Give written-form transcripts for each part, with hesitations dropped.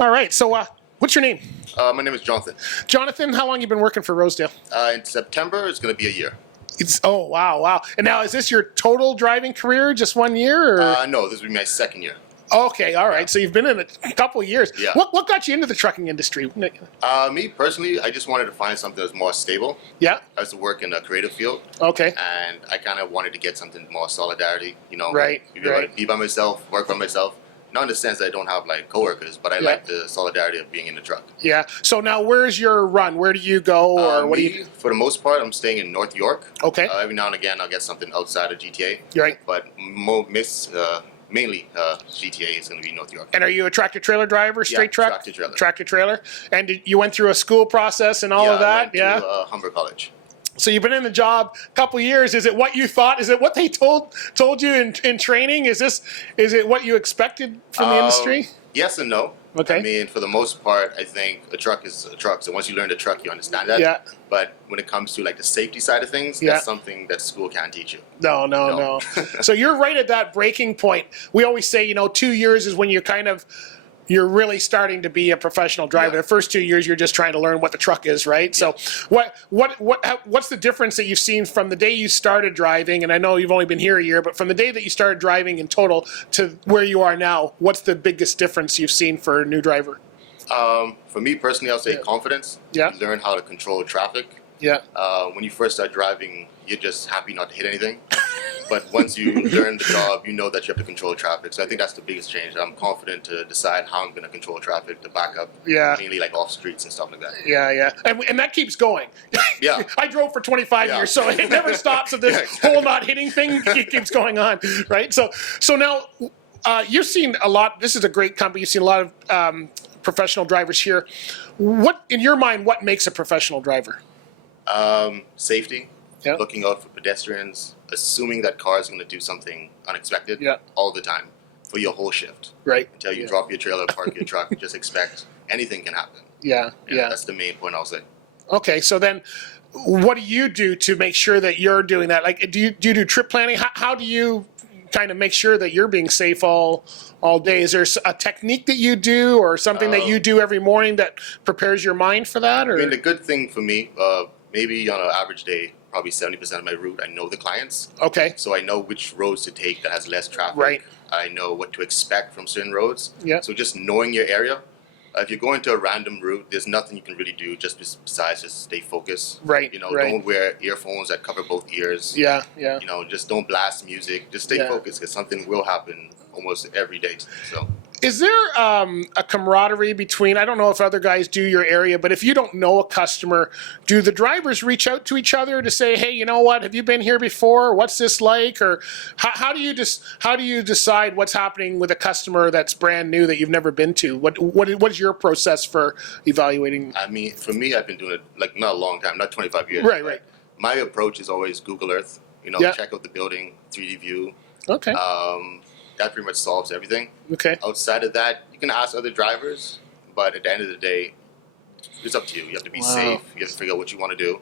All right. So, what's your name? My name is Jonathan. Jonathan, how long you been working for Rosedale? In September, it's going to be a year. Oh, wow. And now, is this your total driving career, just 1 year? Or? No, this will be my second year. Okay, all right. So you've been in it a couple of years. Yeah. What got you into the trucking industry? Me, personally, I just wanted to find something that's more stable. Yeah. I used to work in a creative field. Okay. And I kind of wanted to get something more solidarity, Right. Be by myself, work by myself. Not in the sense that I don't have, coworkers, but I like the solidarity of being in the truck. Yeah. So now, where's your run? Where do you go, or what do you? For the most part, I'm staying in North York. Okay. Every now and again, I'll get something outside of GTA. Right. But mainly GTA is going to be North York. And are you a tractor-trailer driver, straight truck? Tractor-trailer. Tractor-trailer. And you went through a school process and all of that? I went to Humber College. So you've been in the job a couple of years. Is it what you thought? Is it what they told you in training? Is it what you expected from the industry? Yes and no. Okay. I mean, for the most part, I think a truck is a truck. So once you learn the truck, you understand that. Yeah. But when it comes to the safety side of things, that's something that school can't teach you. No. So you're right at that breaking point. We always say, 2 years is when you're really starting to be a professional driver. Yeah. The first 2 years, you're just trying to learn what the truck is, right? Yeah. So what's the difference that you've seen from the day you started driving, and I know you've only been here a year, but from the day that you started driving in total to where you are now, what's the biggest difference you've seen for a new driver? For me personally, I'll say confidence. Yeah. You learn how to control traffic. Yeah. When you first start driving, you're just happy not to hit anything. But once you learn the job, you know that you have to control traffic. So I think that's the biggest change. I'm confident to decide how I'm going to control traffic to back up, mainly off streets and stuff like that. Yeah. And that keeps going. Yeah. I drove for 25 years, so it never stops. So this whole not hitting thing keeps going on, right? So now you've seen a lot. This is a great company. You've seen a lot of professional drivers here. What, in your mind, what makes a professional driver? Safety. Yeah. Looking out for pedestrians, assuming that car is going to do something unexpected all the time for your whole shift. Right. Until you drop your trailer, park your truck, just expect anything can happen. Yeah. That's the main point I'll say. Okay, so then what do you do to make sure that you're doing that? Like, do you do trip planning? How do you kind of make sure that you're being safe all day? Is there a technique that you do or something that you do every morning that prepares your mind for that? Or? I mean, the good thing for me, maybe on an average day, probably 70% of my route, I know the clients. Okay. So I know which roads to take that has less traffic. Right. I know what to expect from certain roads. Yeah. So just knowing your area. If you're going to a random route, there's nothing you can really do besides just stay focused. Right. Don't wear earphones that cover both ears. Yeah. Just don't blast music. Just stay focused because something will happen almost every day. So. Is there a camaraderie between, I don't know if other guys do your area, but if you don't know a customer, do the drivers reach out to each other to say, hey, you know what, have you been here before? What's this like? Or how do you decide what's happening with a customer that's brand new that you've never been to? What is your process for evaluating? I mean, for me, I've been doing it not a long time, not 25 years. Right. My approach is always Google Earth. Check out the building, 3D view. Okay. That pretty much solves everything. Okay. Outside of that, you can ask other drivers, but at the end of the day, it's up to you. You have to be safe. You have to figure out what you want to do.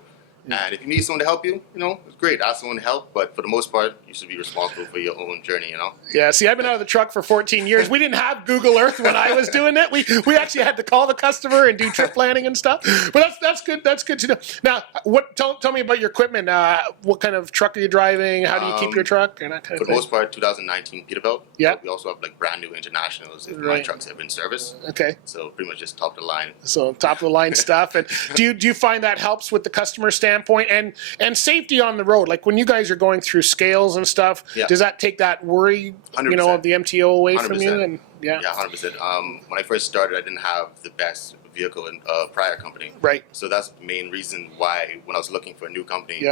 And if you need someone to help you, it's great. Ask someone to help, but for the most part, you should be responsible for your own journey, Yeah, see, I've been out of the truck for 14 years. We didn't have Google Earth when I was doing it. We actually had to call the customer and do trip planning and stuff. But that's good. That's good to know. Now, tell me about your equipment. What kind of truck are you driving? How do you keep your truck? And that kind for of the thing? most part, 2019 Peterbilt. Yeah. We also have brand new internationals if my trucks have been serviced. Okay. So pretty much just top of the line. So top of the line stuff. And do you find that helps with the customer standpoint and safety on the road? Like when you guys are going through scales and stuff, does that take that worry, 100%. Of the MTO away 100%. from you? And Yeah, 100%. When I first started, I didn't have the best vehicle in a prior company. Right. So that's the main reason why when I was looking for a new company,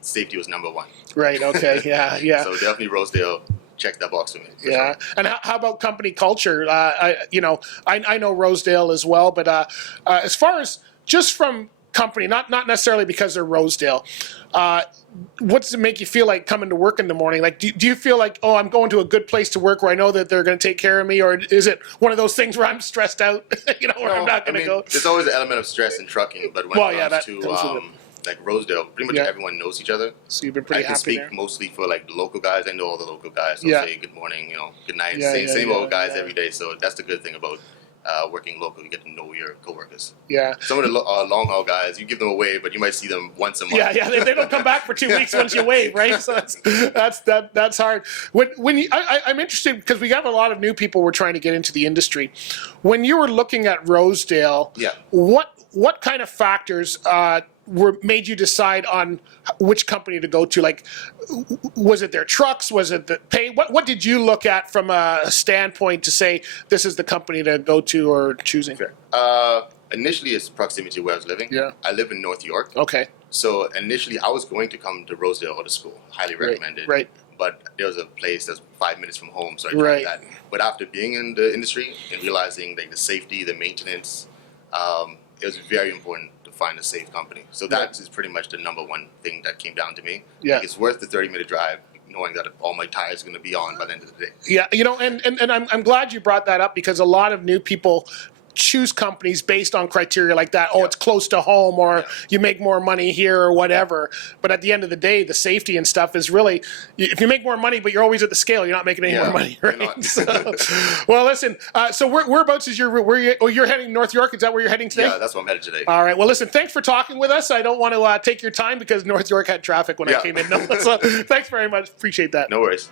safety was number one. Right. Okay. Yeah. So definitely Rosedale checked that box for me. For sure. And how about company culture? I know Rosedale as well, but as far as just from company, not necessarily because they're Rosedale, what does it make you feel like coming to work in the morning? Like, do you feel like, oh, I'm going to a good place to work where I know that they're going to take care of me, or is it one of those things where I'm stressed out, where I'm not going to go? There's always an element of stress in trucking, but when it comes to Rosedale, pretty much everyone knows each other. So you've been pretty happy there? I can speak mostly for the local guys. I know all the local guys. They'll say good morning, good night, same old guys every day. So that's the good thing about working local, you get to know your coworkers. Yeah. Some of the long haul guys, you give them away, but you might see them once a month. Yeah, they don't come back for 2 weeks once you wave, right? So that's hard. I'm interested because we have a lot of new people we're trying to get into the industry. When you were looking at Rosedale, Yeah. What kind of factors made you decide on which company to go to? Like, was it their trucks? Was it the pay? What did you look at from a standpoint to say this is the company to go to or choosing? Sure. Initially, it's proximity where I was living. Yeah. I live in North York. Okay. So initially, I was going to come to Rosedale or to school. Highly recommended. Right. But there was a place that's 5 minutes from home, so I tried Right. that. But after being in the industry and realizing like the safety, the maintenance, it was very important to find a safe company. So that is pretty much the number one thing that came down to me. Yeah. Like, it's worth the 30-minute drive, knowing that all my tires are going to be on by the end of the day. Yeah, and I'm glad you brought that up because a lot of new people choose companies based on criteria like that. Oh, it's close to home, or you make more money here, or whatever. But at the end of the day, the safety and stuff is really, if you make more money, but you're always at the scale, you're not making any more money, right? Well, listen. So whereabouts is you're heading North York? Is that where you're heading today? Yeah, that's where I'm headed today. All right. Well, listen. Thanks for talking with us. I don't want to take your time because North York had traffic when I came in. So thanks very much. Appreciate that. No worries.